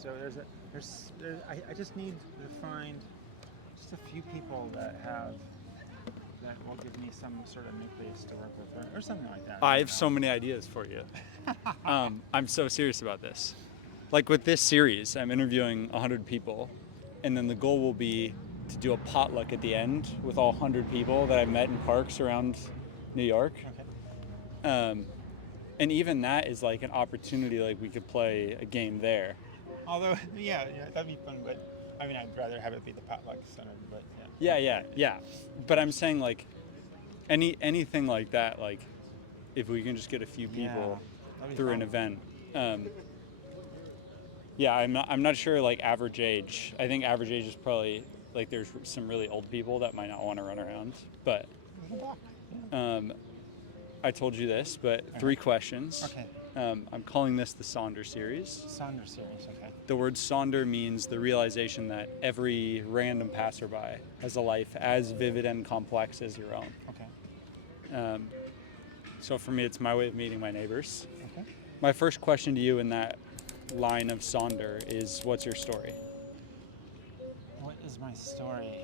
So I just need to find just a few people that will give me some sort of nucleus to work with, or something like that. I have so many ideas for you. I'm so serious about this. Like with this series, I'm interviewing 100 people, and then the goal will be to do a potluck at the end with all 100 people that I've met in parks around New York. Okay. And even that is like an opportunity, like we could play a game there. Although, yeah, that'd be fun. But I mean, I'd rather have it be the potluck center. But Yeah. But I'm saying like anything like that, like if we can just get a few people through an event. Yeah, I'm not sure like average age. I think average age is probably like there's some really old people that might not want to run around. But I told you this, but three questions. Okay. I'm calling this the Sonder Series. Sonder Series, okay. The word Sonder means the realization that every random passerby has a life as vivid and complex as your own. Okay. So for me, it's my way of meeting my neighbors. Okay. My first question to you in that line of Sonder is, what's your story? What is my story?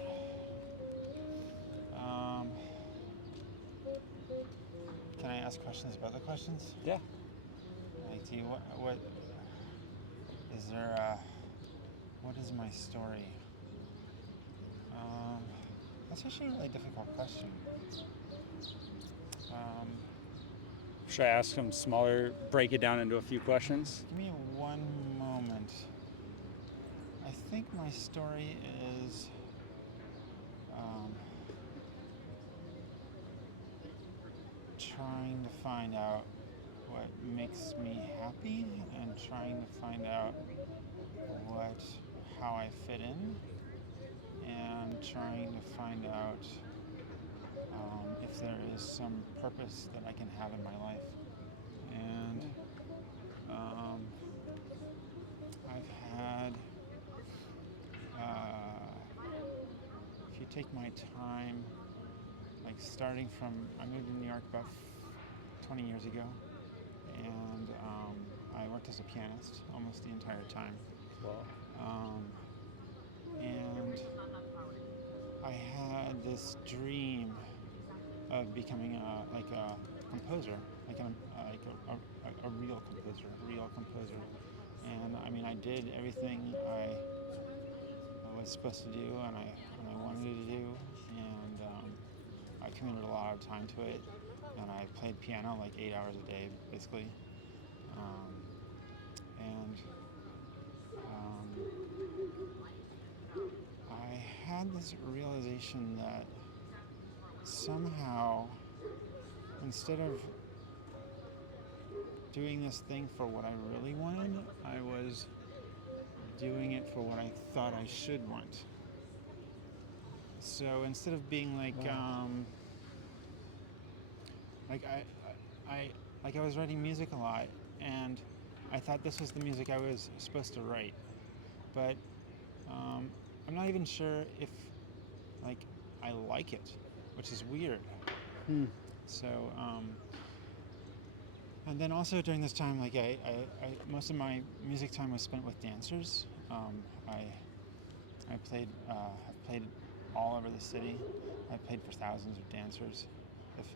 Can I ask questions about the questions? Yeah. Like, do you, what is there, what is my story? That's actually a really difficult question. Should I ask them smaller, break it down into a few questions? Give me one moment. I think my story is trying to find out what makes me happy and trying to find out how I fit in and trying to find out if there is some purpose that I can have in my life. And I've had, if you take my time, like starting from, I moved to New York about 20 years ago, and I worked as a pianist almost the entire time. Wow. And I had this dream of becoming a composer, like a real composer. And I mean, I did everything I was supposed to do, and I wanted to do, and I committed a lot of time to it, and I played piano like 8 hours a day, basically. And I had this realization that somehow, instead of doing this thing for what I really wanted, I was doing it for what I thought I should want. So instead of being like, I was writing music a lot, and I thought this was the music I was supposed to write, but I'm not even sure if I like it, which is weird. So and then also during this time, like I most of my music time was spent with dancers. I played I've played all over the city. I played for thousands of dancers, if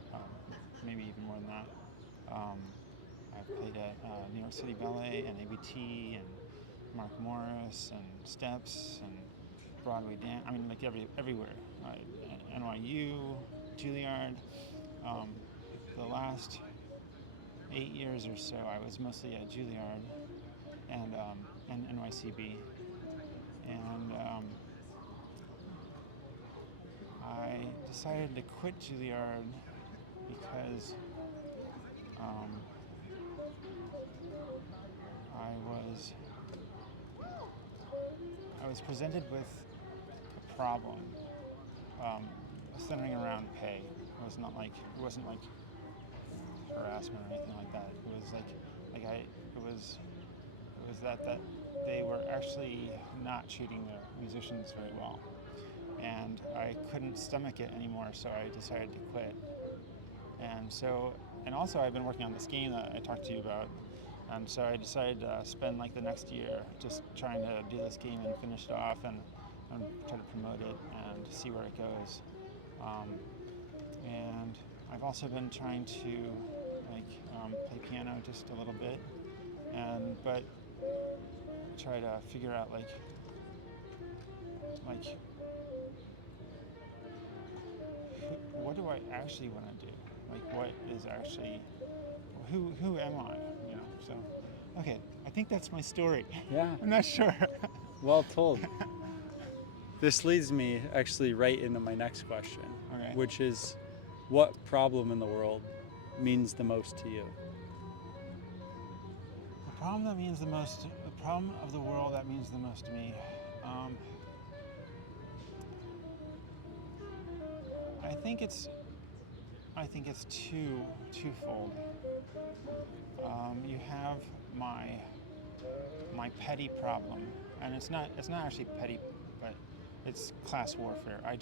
maybe even more than that. I've played at New York City Ballet and ABT and Mark Morris and Steps and Broadway dance. I mean, like everywhere. NYU, Juilliard. The last 8 years or so, I was mostly at Juilliard and NYCB. And I decided to quit Juilliard because I was presented with a problem centering around pay. It wasn't like harassment or anything like that. It was that they were actually not treating their musicians very well, and I couldn't stomach it anymore. So I decided to quit. And also I've been working on this game that I talked to you about, And so I decided to spend like the next year just trying to do this game and finish it off and try to promote it and see where it goes. And I've also been trying to play piano just a little bit, but try to figure out like what do I actually want to do? Like what is actually who am I? You know. So okay, I think that's my story. Yeah. I'm not sure. Well told. This leads me actually right into my next question, Okay. which is, what problem in the world means the most to you? The problem of the world that means the most to me. I think it's twofold. You have my petty problem, and it's not actually petty, but it's class warfare. I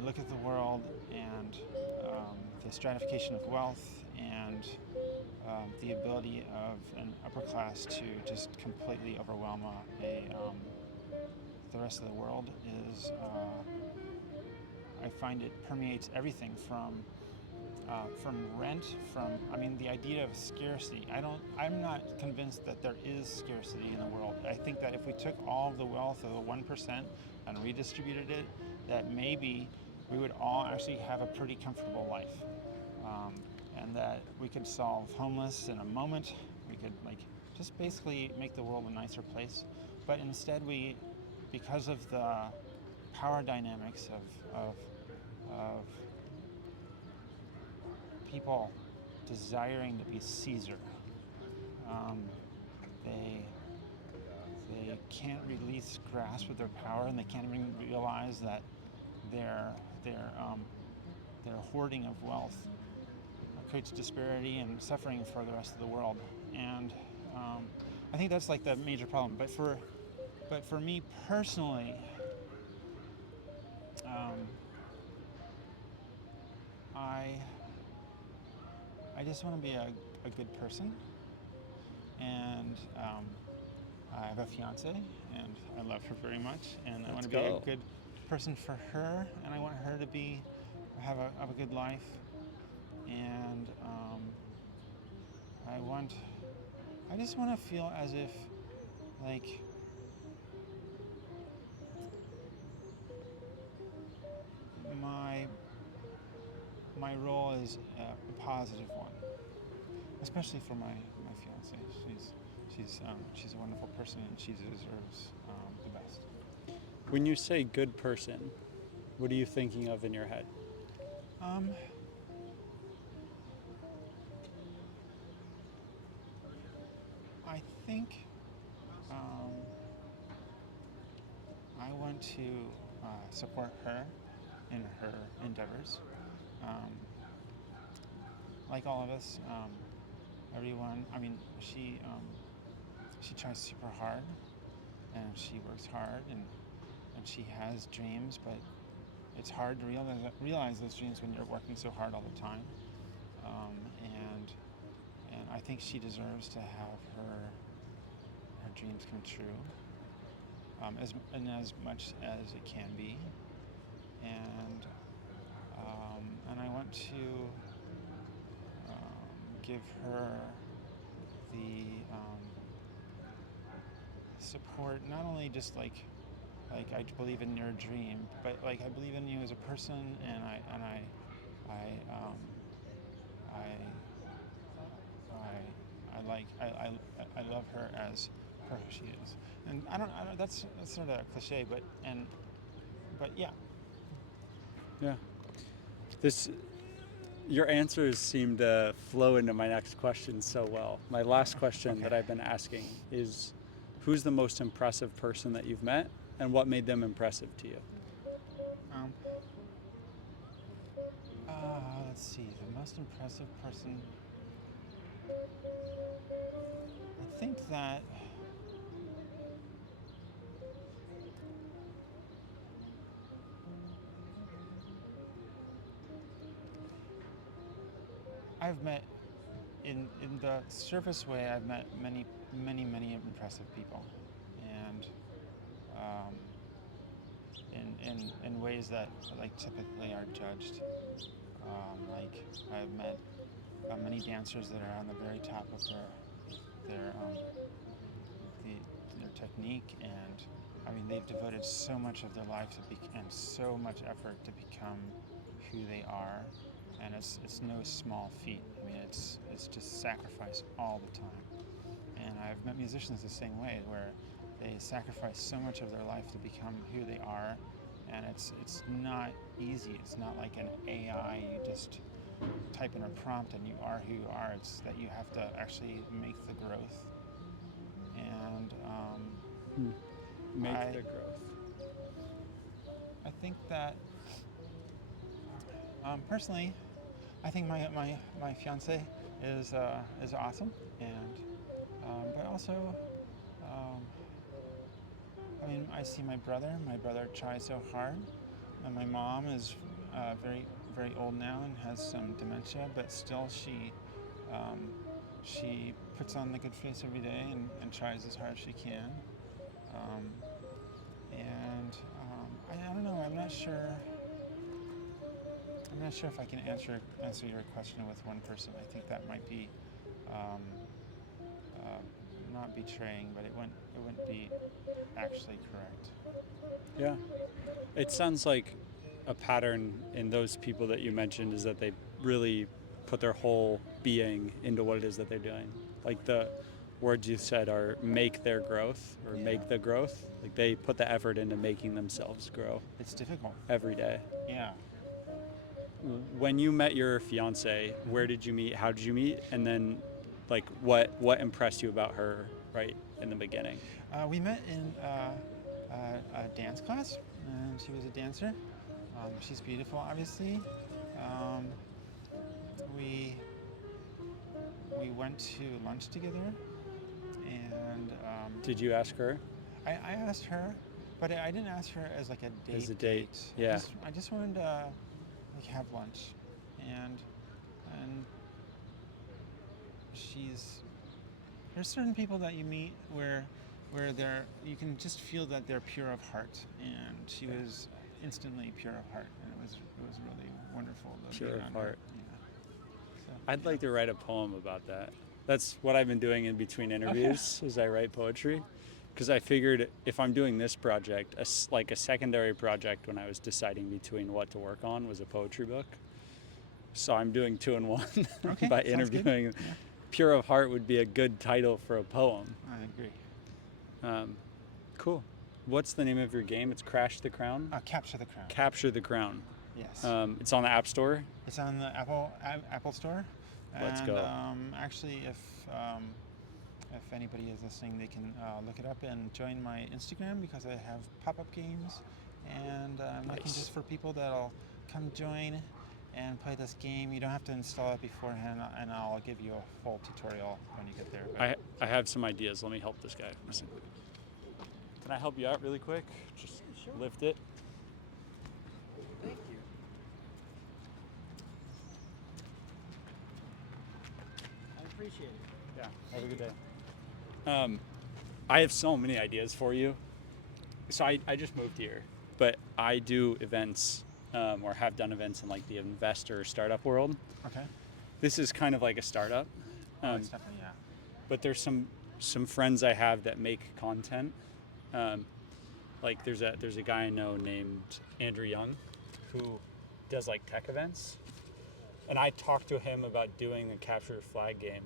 look at the world and the stratification of wealth and the ability of an upper class to just completely overwhelm the rest of the world is. I find it permeates everything from rent, the idea of scarcity. I'm not convinced that there is scarcity in the world. I think that if we took all of the wealth of the 1% and redistributed it, that maybe we would all actually have a pretty comfortable life. And that we could solve homeless in a moment. We could just basically make the world a nicer place. But instead because of the power dynamics of people desiring to be Caesar. They can't release grasp of their power, and they can't even realize that their hoarding of wealth creates disparity and suffering for the rest of the world. And I think that's like the major problem. But for me personally, I just want to be a good person, and I have a fiance, and I love her very much, and I want to be a good person for her, and I want her to have a good life, and I just want to feel as if my role is a positive one, especially for my fiance. She's a wonderful person, and she deserves the best. When you say good person, what are you thinking of in your head? I think I want to support her in her endeavors. Like all of us, everyone. She tries super hard, and she works hard, and she has dreams, but it's hard to realize those dreams when you're working so hard all the time. And I think she deserves to have her dreams come true, as much as it can be. And I want to give her the support, not only just like I believe in your dream, but I believe in you as a person, and I love her as for who she is. And I don't that's sort of a cliche, but yeah. Yeah. Your answers seem to flow into my next question so well. My last question that I've been asking is, who's the most impressive person that you've met, and what made them impressive to you? Let's see, the most impressive person. I think that I've met in the surface way, I've met many impressive people, and um, in ways that like typically are judged. Like I've met many dancers that are on the very top of their their technique, and I mean they've devoted so much of their life and so much effort to become who they are, and it's no small feat. I mean it's just sacrifice all the time. And I've met musicians the same way, where they sacrifice so much of their life to become who they are, and it's not easy. It's not like an AI. You just type in a prompt and you are who you are. It's that you have to actually make the growth. And Make the growth. I think that personally, I think my fiance is awesome, and but also, I mean, I see my brother. My brother tries so hard, and my mom is very old now and has some dementia, but still she puts on the good face every day and tries as hard as she can. Um, I don't know. I'm not sure. I'm not sure if I can answer your question with one person. I think that might be um, not betraying, but it wouldn't be actually correct. Yeah. It sounds like a pattern in those people that you mentioned is that they really put their whole being into what it is that they're doing. Like the words you said are make their growth or make the growth. Like they put the effort into making themselves grow. It's difficult. Every day. Yeah. When you met your fiance, where did you meet? How did you meet? And then like what impressed you about her right in the beginning? We met in a dance class, and she was a dancer. She's beautiful, obviously. We went to lunch together, and Did you ask her? I asked her, but I didn't ask her as like a date. As a date, yeah. I just wanted to like have lunch, and there's certain people that you meet where you can just feel that they're pure of heart, and she was instantly pure of heart, and it was really wonderful. Pure of heart. Yeah. So, I'd like to write a poem about that. That's what I've been doing in between interviews, is I write poetry. Because I figured if I'm doing this project, like a secondary project when I was deciding between what to work on was a poetry book. So I'm doing 2 in 1 by interviewing. Yeah. Pure of Heart would be a good title for a poem. I agree. Cool. What's the name of your game? It's Crash the Crown? Capture the Crown. Capture the Crown. Yes. It's on the App Store? It's on the Apple Store. Let's go. Actually, if anybody is listening, they can look it up and join my Instagram, because I have pop-up games, and I'm looking just for people that'll come join and play this game. You don't have to install it beforehand, and I'll give you a full tutorial when you get there. I have some ideas. Let me help this guy. Can I help you out really quick? Just lift it. Thank you. I appreciate it. Yeah, have a good day. I have so many ideas for you. So I just moved here, but I do events or have done events in like the investor startup world. Okay. This is kind of like a startup. It's definitely, yeah. But there's some friends I have that make content. Like there's a guy I know named Andrew Young who does like tech events. And I talked to him about doing the Capture the Flag game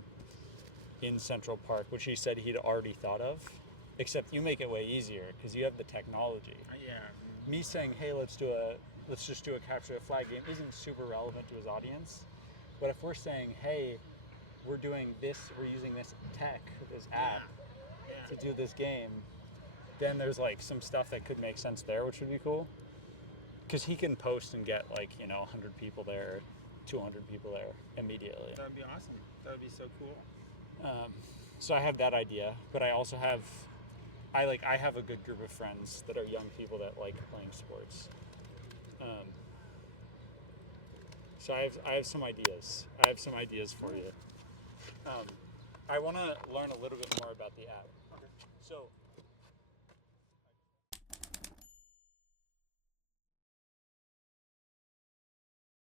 in Central Park, which he said he'd already thought of, except you make it way easier because you have the technology. Yeah. Me saying, hey, let's just do a Capture the Flag game isn't super relevant to his audience. But if we're saying, hey, we're doing this, we're using this tech, this app to do this game, then there's like some stuff that could make sense there, which would be cool. Because he can post and get like, 100 people there, 200 people there immediately. That would be awesome. That would be so cool. So I have that idea, but I also have, I have a good group of friends that are young people that like playing sports. So I have some ideas. I have some ideas for you. I want to learn a little bit more about the app. Okay. So